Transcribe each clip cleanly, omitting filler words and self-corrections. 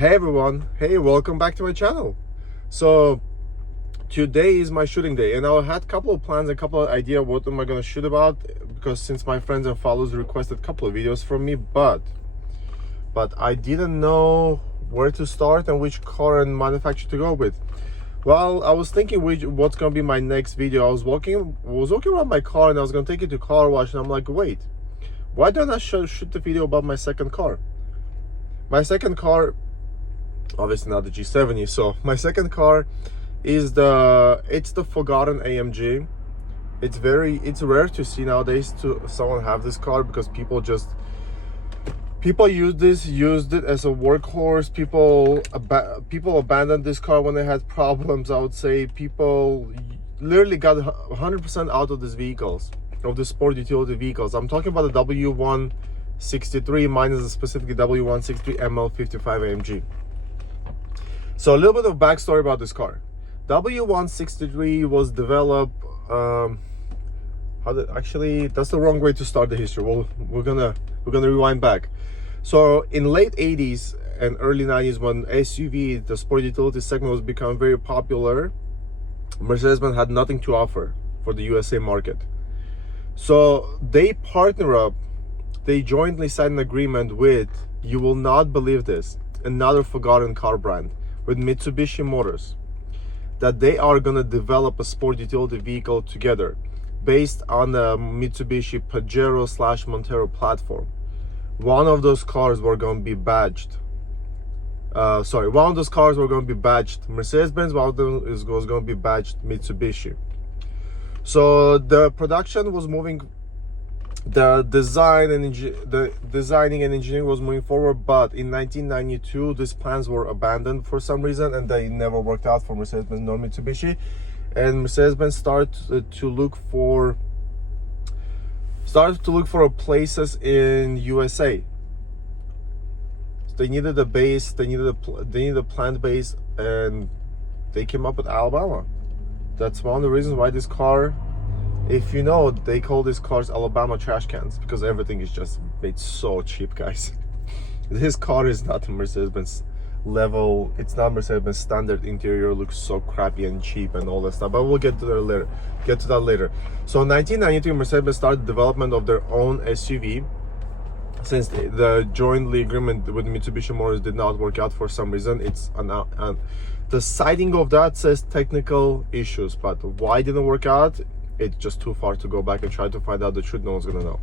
Hey everyone, hey, welcome back to my channel. So today is my shooting day, and I had a couple of plans, a couple of ideas what am I going to shoot about, because since my friends and followers requested a couple of videos from me, but I didn't know where to start and which car and manufacturer to go with. Well, I was thinking what's going to be my next video. I was walking around my car and I was going to take it to car wash, and I'm like, wait, why don't I shoot the video about my second car? My second car, obviously not the G70. So my second car is the forgotten AMG. It's rare to see nowadays to someone have this car, because people used it as a workhorse. People abandoned this car when they had problems. I would say people literally got 100% out of these vehicles, of the sport utility vehicles. I'm talking about the W163 minus specifically W163 ML55 AMG. So a little bit of backstory about this car. W163 was developed. That's the wrong way to start the history. Well, we're gonna rewind back. So in late 80s and early 90s, when SUV, the sport utility segment, was becoming very popular, Mercedes-Benz had nothing to offer for the USA market. So they partner up. They jointly signed an agreement with, you will not believe this, another forgotten car brand, with Mitsubishi Motors, that they are going to develop a sport utility vehicle together based on the Mitsubishi Pajero / Montero platform. One of those cars were going to be badged. One of those cars were going to be badged Mercedes-Benz, one of them was going to be badged Mitsubishi. So the production was moving, the designing and engineering was moving forward, but in 1992 these plans were abandoned for some reason, and they never worked out for Mercedes-Benz nor Mitsubishi. And Mercedes-Benz started to look for places in USA. So they needed a base, they needed a plant base, and they came up with Alabama. That's one of the reasons why this car, if you know, they call these cars Alabama trash cans, because everything is just made so cheap, guys. This car is not a Mercedes-Benz level. It's not Mercedes-Benz standard interior. Looks so crappy and cheap and all that stuff, but we'll get to that later. So in 1993, Mercedes-Benz started development of their own SUV. Since the jointly agreement with Mitsubishi Motors did not work out for some reason, the citing of that says technical issues, but why didn't work out? It's just too far to go back and try to find out the truth. No one's gonna know.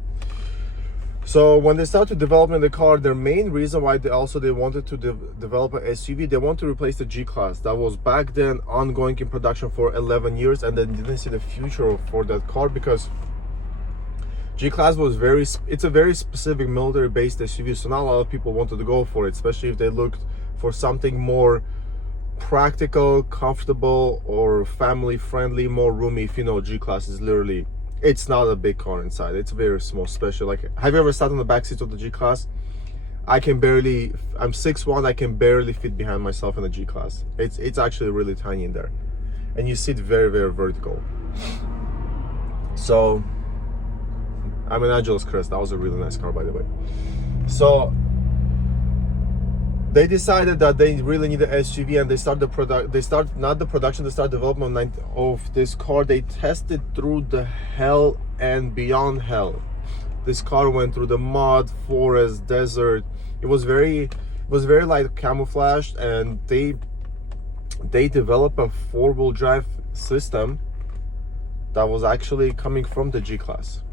So when they started developing the car, their main reason why they wanted to develop an SUV, they want to replace the G-Class that was back then ongoing in production for 11 years, and they didn't see the future for that car, because G-Class was it's a very specific military-based SUV, so not a lot of people wanted to go for it, especially if they looked for something more practical, comfortable, or family friendly, more roomy. If you know, G-Class is literally, it's not a big car inside, it's very small. Especially, like, have you ever sat in the back seat of the G-Class? I'm 6'1", I can barely fit behind myself in the G-Class. It's actually really tiny in there, and you sit very, very vertical. So I'm an Angeles Crest. That was a really nice car, by the way. So they decided that they really need an SUV, and they start development of this car. They tested through the hell and beyond hell. This car went through the mud, forest, desert. It was very light camouflaged, and they developed a 4-wheel drive system that was actually coming from the G-Class.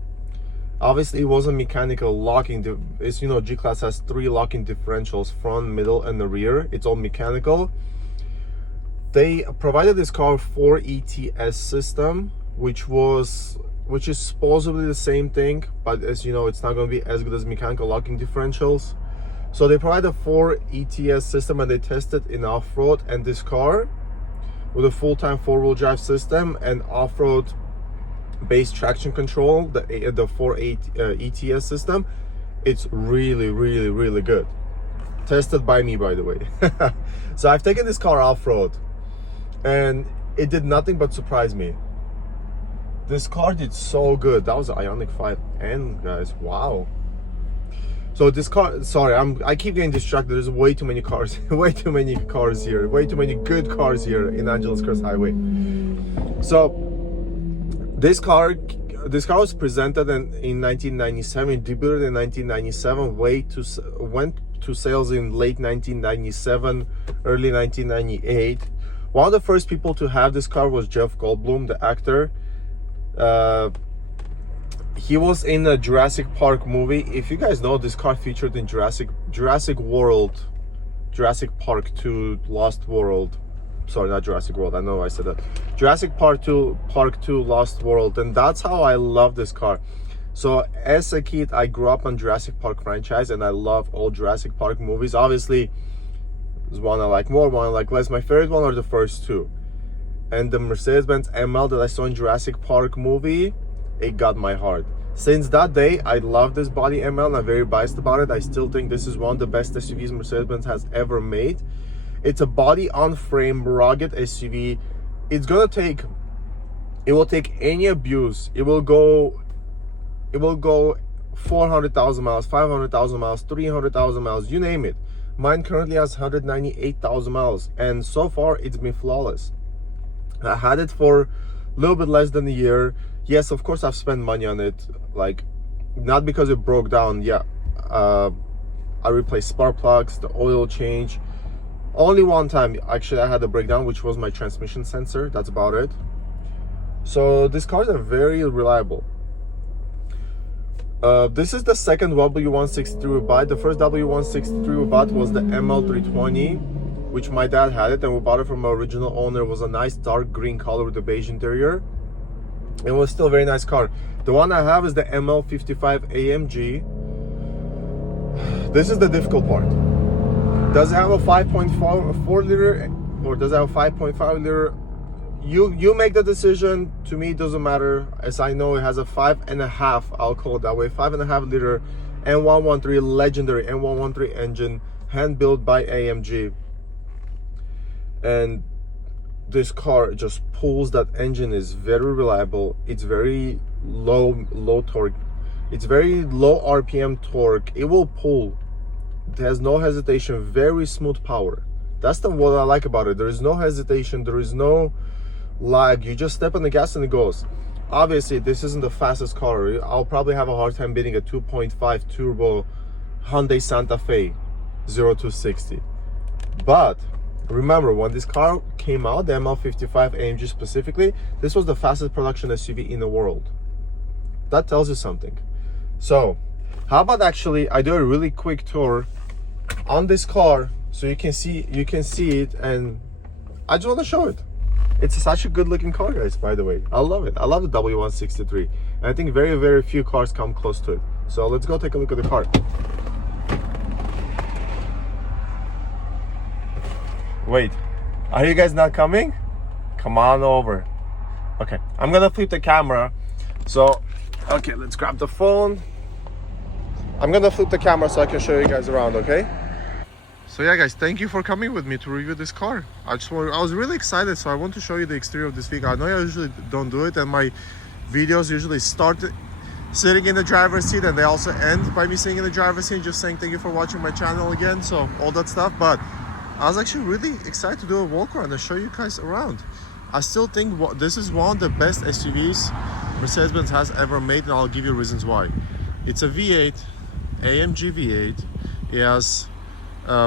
Obviously, it wasn't mechanical locking. G-Class has 3 locking differentials, front, middle, and the rear. It's all mechanical. They provided this car 4 ETS system, which is supposedly the same thing, but as you know, it's not going to be as good as mechanical locking differentials. So they provided a 4 ETS system, and they tested in off-road, and this car with a full-time 4-wheel drive system and off-road base traction control, the 4 ETS system, it's really, really, really good. Tested by me, by the way. So I've taken this car off-road, and it did nothing but surprise me. This car did so good. That was an Ioniq 5N, guys. Wow. So this car, sorry, I keep getting distracted. There's way too many cars, way too many cars here, way too many good cars here in Angeles Crest Highway. So this car was presented in 1997, debuted in 1997, went to sales in late 1997, early 1998. One of the first people to have this car was Jeff Goldblum, the actor. He was in a Jurassic Park movie. If you guys know, this car featured in Jurassic Park 2 Lost World. Sorry, not Jurassic World, I know I said that. Jurassic Park 2 Lost World, and that's how I love this car. So as a kid, I grew up on Jurassic Park franchise, and I love all Jurassic Park movies. Obviously, there's one I like more, one I like less. My favorite one are the first two. And the Mercedes-Benz ML that I saw in Jurassic Park movie, it got my heart. Since that day, I love this body ML, and I'm very biased about it. I still think this is one of the best SUVs Mercedes-Benz has ever made. It's a body on frame, rugged SUV. It will take any abuse. It will go 400,000 miles, 500,000 miles, 300,000 miles, you name it. Mine currently has 198,000 miles, and so far it's been flawless. I had it for a little bit less than a year. Yes, of course I've spent money on it, like, not because it broke down. I replaced spark plugs, the oil change. Only one time actually I had a breakdown, which was my transmission sensor. That's about it. So these cars are very reliable. This is the second W163 we bought. The first W163 we bought was the ML320, which my dad had it, and we bought it from our original owner. It was a nice dark green color with a beige interior. It was still a very nice car. The one I have is the ML55 AMG. This is the difficult part. Does it have a 5.4 liter or does it have a 5.5 liter? You make the decision. To me, it doesn't matter, as I know it has a 5.5, I'll call it that way, 5.5 liter N113, legendary N113 engine, hand built by AMG. And this car just pulls. That engine is very reliable. It's very low torque. It's very low RPM torque. It will pull. It has no hesitation. Very smooth power. That's what I like about it. There is no hesitation. There is no lag. You just step on the gas and it goes. Obviously, this isn't the fastest car. I'll probably have a hard time beating a 2.5 turbo Hyundai Santa Fe 0 to 60. But remember, when this car came out, the ML55 AMG specifically, this was the fastest production SUV in the world. That tells you something. So how about actually I do a really quick tour on this car so you can see it, and I just want to show it. It's such a good looking car, guys, by the way. I love it. I love the W163, and I think very, very few cars come close to it. So let's go take a look at the car. Wait, are you guys not coming? Come on over. Okay, I'm gonna flip the camera. So, okay, let's grab the phone. I'm gonna flip the camera so I can show you guys around, okay? So yeah, guys, thank you for coming with me to review this car. I was really excited, so I want to show you the exterior of this vehicle. I know I usually don't do it, and my videos usually start sitting in the driver's seat, and they also end by me sitting in the driver's seat, just saying thank you for watching my channel again, so all that stuff. But I was actually really excited to do a walk around and show you guys around. I still think this is one of the best SUVs Mercedes-Benz has ever made, and I'll give you reasons why. It's a V8, AMG V8. It has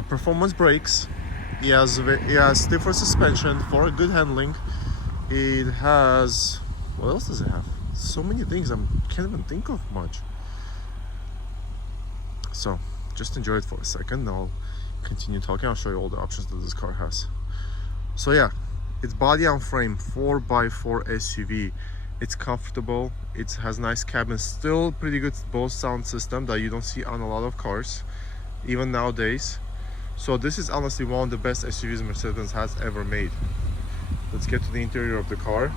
performance brakes. It has stiffer suspension for good handling. It has, what else does it have? So many things, I can't even think of much. So just enjoy it for a second. I'll continue talking. I'll show you all the options that this car has. So yeah, it's body on frame, 4x4 SUV. It's comfortable. It has nice cabin. Still pretty good Bose sound system that you don't see on a lot of cars, even nowadays. So this is honestly one of the best SUVs Mercedes-Benz has ever made. Let's get to the interior of the car.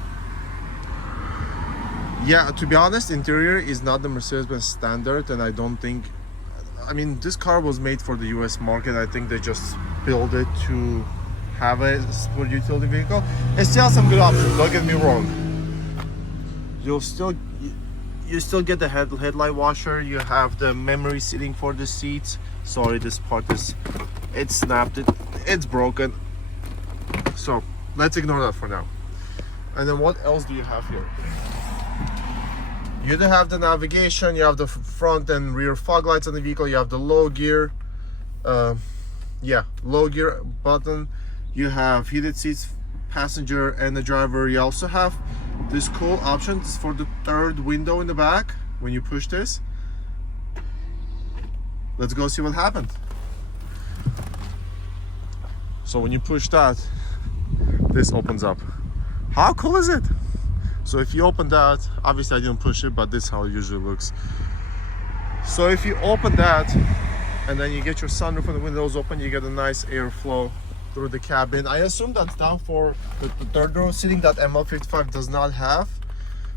Yeah, to be honest, interior is not the Mercedes-Benz standard, and I don't think, I mean, this car was made for the US market. I think they just built it to have a sport utility vehicle. It still has some good options, don't get me wrong. You still get the headlight washer. You have the memory seating for the seats. Sorry, this part is, it snapped, it's broken. So let's ignore that for now. And then what else do you have here? You do have the navigation, you have the front and rear fog lights on the vehicle, you have the low gear, low gear button, you have heated seats, passenger and the driver. You also have this cool option for the third window in the back. When you push this, let's go see what happened. So when you push that, this opens up. How cool is it? So if you open that, obviously I didn't push it, but this is how it usually looks. So if you open that and then you get your sunroof and the windows open, you get a nice airflow through the cabin. I assume that's down for the third row seating that ML55 does not have,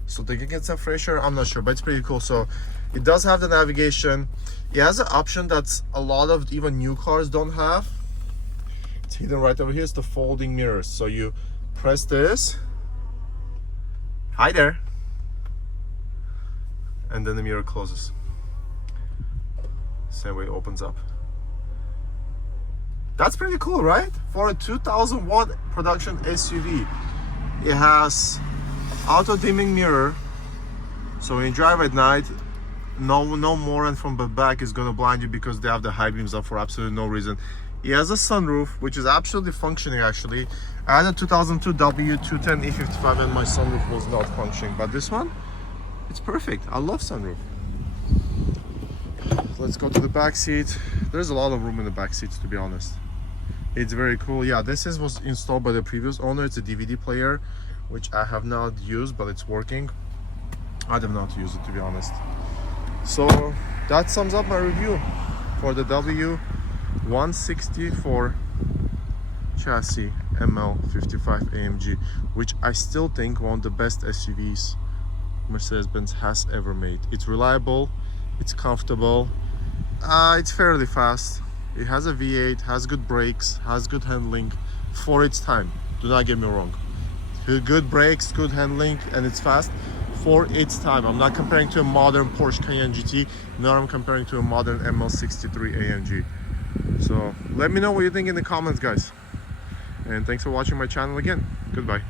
so they can get some fresh air. I'm not sure, but it's pretty cool. So it does have the navigation. It has an option that's a lot of even new cars don't have. It's hidden right over here. It's the folding mirrors. So you press this, hi there, and then the mirror closes. Same way it opens up. That's pretty cool, right? For a 2001 production SUV. It has auto dimming mirror, so when you drive at night, no moron from the back is gonna blind you because they have the high beams up for absolutely no reason. It has a sunroof, which is absolutely functioning actually. I had a 2002 W210 E55 and my sunroof was not functioning, but this one, it's perfect. I love sunroof. Let's go to the back seat. There's a lot of room in the back seats, to be honest. It's very cool. Yeah, was installed by the previous owner. It's a DVD player, which I have not used, but it's working. I have not used it, to be honest. So that sums up my review for the W164 chassis ML55 AMG, which I still think one of the best SUVs Mercedes-Benz has ever made. It's reliable, it's comfortable, it's fairly fast. It has a V8, has good brakes, has good handling for its time. Do not get me wrong. Good brakes, good handling, and it's fast for its time. I'm not comparing to a modern Porsche Cayenne GT, nor I'm comparing to a modern ML63 AMG. So let me know what you think in the comments, guys. And thanks for watching my channel again. Goodbye.